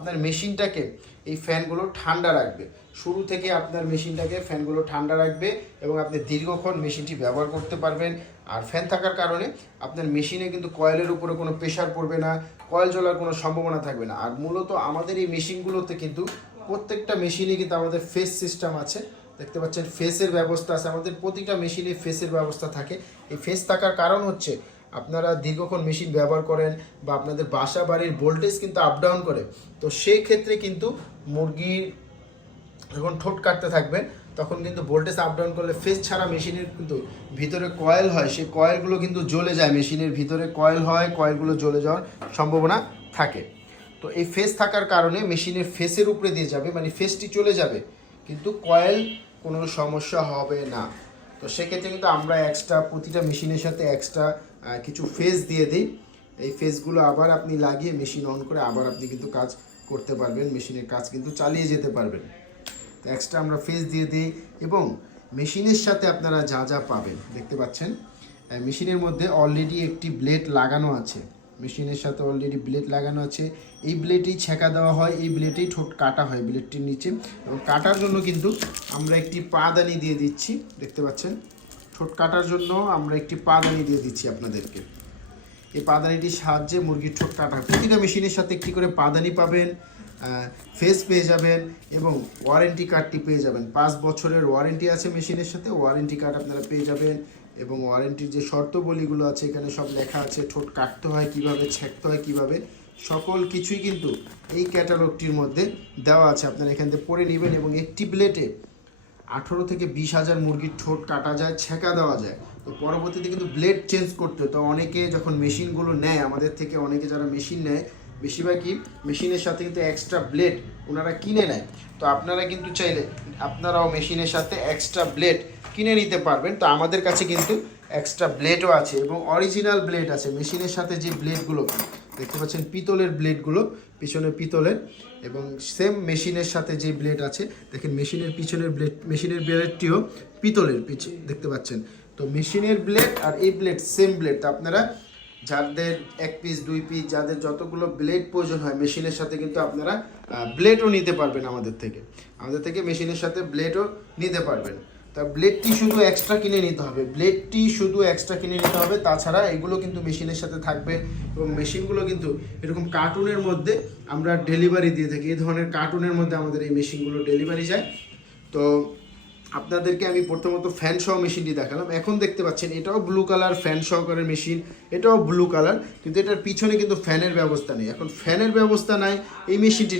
আপনার মেশিনটাকে এই ফ্যানগুলো ঠান্ডা রাখবে। শুরু থেকে আপনার মেশিনটাকে ফ্যানগুলো ঠান্ডা রাখবে এবং আপনি দীর্ঘক্ষণ মেশিনটি ব্যবহার করতে পারবেন। আর ফ্যান থাকার কারণে আপনার মেশিনে কিন্তু কয়েলের উপরে কোনো প্রেশার পড়বে না, কয়েল জ্বলার কোনো সম্ভাবনা থাকবে না। আর মূলত আমাদের এই মেশিনগুলোতে কিন্তু প্রত্যেকটা মেশিনে কিন্তু আমাদের ফেস সিস্টেম আছে, দেখতে পাচ্ছেন ফেসের ব্যবস্থা আছে। আমাদের প্রতিটা মেশিনে ফেসের ব্যবস্থা থাকে। এই ফেস থাকার কারণ হচ্ছে আপনারা দীর্ঘক্ষণ মেশিন ব্যবহার করেন বা আপনাদের বাসা বাড়ির ভোল্টেজ কিন্তু আপ ডাউন করে, তো সেই ক্ষেত্রে কিন্তু মুরগির যখন ঠোঁট কাটতে থাকবেন তখন কিন্তু ভোল্টেজ আপ ডাউন করলে ফেস ছাড়া মেশিনের কিন্তু ভিতরে কয়েল হয়, সেই কয়েলগুলো কিন্তু জ্বলে যায়। মেশিনের ভিতরে কয়েল হয়, কয়েলগুলো জ্বলে যাওয়ার সম্ভাবনা থাকে। তো এই ফেস থাকার কারণে মেশিনের ফেসের উপরে দিয়ে যাবে, মানে ফেসটি চলে যাবে, কিন্তু কয়েল কোনো সমস্যা হবে না। তো সেক্ষেত্রে কিন্তু আমরা এক্সট্রা প্রতিটা মেশিনের সাথে এক্সট্রা কিছু ফেস দিয়ে দিই। এই ফেসগুলো আবার আপনি লাগিয়ে মেশিন অন করে আবার আপনি কিন্তু কাজ করতে পারবেন, মেশিনের কাজ কিন্তু চালিয়ে যেতে পারবেন। তো এক্সট্রা আমরা ফেস দিয়ে দিই এবং মেশিনের সাথে আপনারা যা যা পাবেন দেখতে পাচ্ছেন, মেশিনের মধ্যে অলরেডি একটি ব্লেড লাগানো আছে। মেশিনের সাথে অলরেডি ব্লেড লাগানো আছে। এই ব্লেডেই ছেঁকা দেওয়া হয়, এই ব্লেডেই ঠোঁট কাটা হয় ব্লেডটির নিচে। এবং কাটার জন্য কিন্তু আমরা একটি পাদানি দিয়ে দিচ্ছি, দেখতে পাচ্ছেন ঠোঁট কাটার জন্য আমরা একটি পাদানি দিয়ে দিচ্ছি আপনাদেরকে। এই পাদানিটির সাহায্যে মুরগির ঠোঁট কাটা হয়। প্রতিটা মেশিনের সাথে একটি করে পাদানি পাবেন, ফেস পেয়ে যাবেন এবং ওয়ারেন্টি কার্ডটি পেয়ে যাবেন। 5 বছরের ওয়ারেন্টি আছে মেশিনের সাথে, ওয়ারেন্টি কার্ড আপনারা পেয়ে যাবেন। এবং ওয়ারেন্টির যে শর্তবলীগুলো আছে এখানে সব লেখা আছে, ঠোঁট কাটতে হয় কীভাবে, ছেঁকতে হয় কীভাবে, সকল কিছুই কিন্তু এই ক্যাটালগটির মধ্যে দেওয়া আছে। আপনারা এখান থেকে পড়ে নেবেন। এবং একটি প্লেটে 18 থেকে 20,000 মুরগির ঠোঁট কাটা যায়, ছেঁকা দেওয়া যায়। তো পরবর্তীতে কিন্তু ব্লেড চেঞ্জ করতে হয়। তো অনেকে যখন মেশিনগুলো নেয় আমাদের থেকে, অনেকে যারা মেশিন নেয় বেশিরভাগই মেশিনের সাথে কিন্তু এক্সট্রা ব্লেড ওনারা কিনে নেয়। তো আপনারা কিন্তু চাইলে আপনারাও মেশিনের সাথে এক্সট্রা ব্লেড কিনে নিতে পারবেন। তো আমাদের কাছে কিন্তু এক্সট্রা ব্লেডও আছে এবং অরিজিনাল ব্লেড আছে। মেশিনের সাথে যে ব্লেডগুলো দেখতে পাচ্ছেন পিতলের ব্লেডগুলো, পিছনে পিতলের, এবং সেম মেশিনের সাথে যে ব্লেড আছে দেখেন মেশিনের পিছনের ব্লেড, মেশিনের ব্লেডটিও পিতলের দেখতে পাচ্ছেন। তো মেশিনের ব্লেড আর এই ব্লেড সেম ব্লেড। তো আপনারা যাদের 1 পিস 2 পিস যাদের যতগুলো ব্লেড প্রয়োজন হয় মেশিনের সাথে কিন্তু আপনারা ব্লেডও নিতে পারবেন আমাদের থেকে মেশিনের সাথে ব্লেডও নিতে পারবেন। তা ব্লেডটি শুধু এক্সট্রা কিনে নিতে হবে, তাছাড়া এগুলো কিন্তু মেশিনের সাথে থাকবে। এবং মেশিনগুলো কিন্তু এরকম কার্টুনের মধ্যে আমরা ডেলিভারি দিয়ে থাকি। এই ধরনের কার্টুনের মধ্যে আমাদের এই মেশিনগুলো ডেলিভারি যায়। তো আপনাদেরকে আমি প্রথমত ফ্যান সহ মেশিনটি দেখালাম। এখন দেখতে পাচ্ছেন এটাও ব্লু কালার, ফ্যান সহকারের মেশিন, এটাও ব্লু কালার, কিন্তু এটার পিছনে কিন্তু ফ্যানের ব্যবস্থা নেই। এখন ফ্যানের ব্যবস্থা নাই এই মেশিনটি